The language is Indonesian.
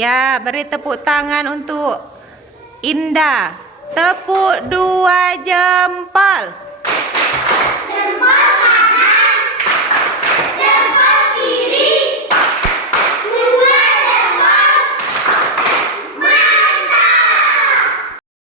Ya, beri tepuk tangan untuk Indah. Tepuk 2 jempol.